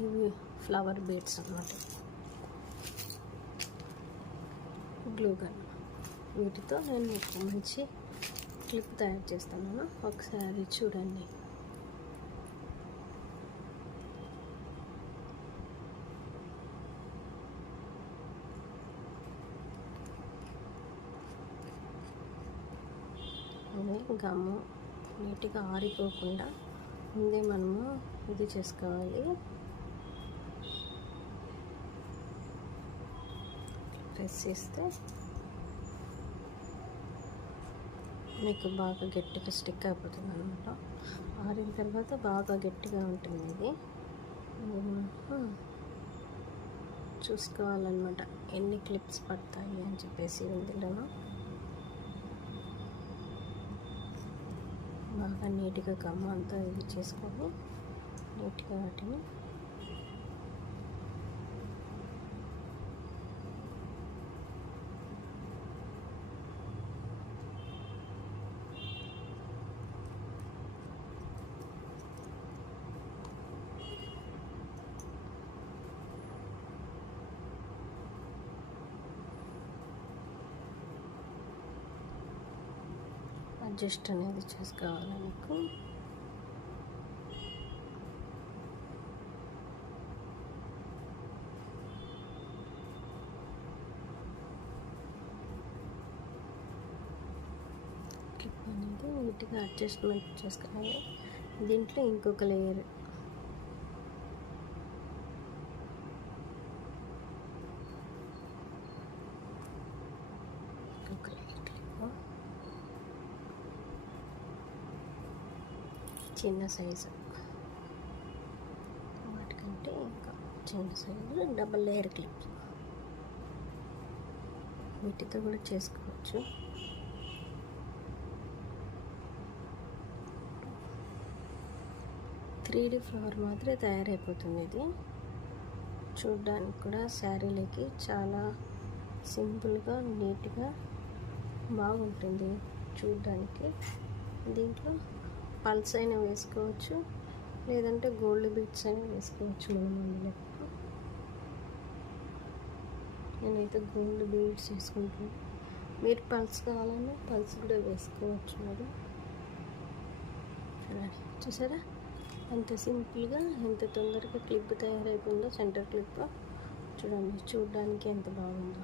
ఇవి flower beads అన్నమాట, glue gun. వీటితో నేను మీకు మంచి క్లిప్ తయారు చేస్తున్నాను, ఒకసారి చూడండి. ఇది గమ్ము నీట్గా ఆరిపోకుండా ముందే మనము ఇది చేసుకోవాలి. ప్రెస్ చేస్తే మీకు బాగా గట్టిగా స్టిక్ అయిపోతుంది అనమాట. ఆరిన తర్వాత బాగా గట్టిగా ఉంటుంది. ఇది చూసుకోవాలన్నమాట ఎన్ని క్లిప్స్ పడతాయి అని చెప్పేసి. ఇందులో బాగా నీట్గా గమ్మ అంతా ఇది చేసుకొని నీట్గా వాటిని అడ్జస్ట్ అనేది చేసుకోవాలి మీకు. క్లిప్ అనేది నీట్గా అడ్జస్ట్మెంట్ చేసుకోవాలి. దీంట్లో ఇంకొక లేయర్ చిన్న సైజు, వాటికంటే ఇంకా చిన్న సైజు డబల్ లేయర్ క్లిప్స్ వీటితో కూడా చేసుకోవచ్చు. త్రీ ఫ్లవర్ మాత్రమే తయారైపోతుంది. ఇది చూడడానికి కూడా శారీలకి చాలా సింపుల్గా నీట్గా బాగుంటుంది చూడడానికి. దీంట్లో పల్స్ అయినా వేసుకోవచ్చు, లేదంటే గోల్డ్ బీడ్స్ అయినా వేసుకోవచ్చు మనం అందులో. నేనైతే గోల్డ్ బీడ్స్ వేసుకుంటాను. మీరు పల్స్ కావాలన్నా పల్స్ కూడా వేసుకోవచ్చు. మరి చూసారా ఎంత సింపుల్గా ఎంత తొందరగా క్లిప్ తయారైపోయిందో. సెంటర్ క్లిప్ చూడండి, చూడడానికి ఎంత బాగుందో.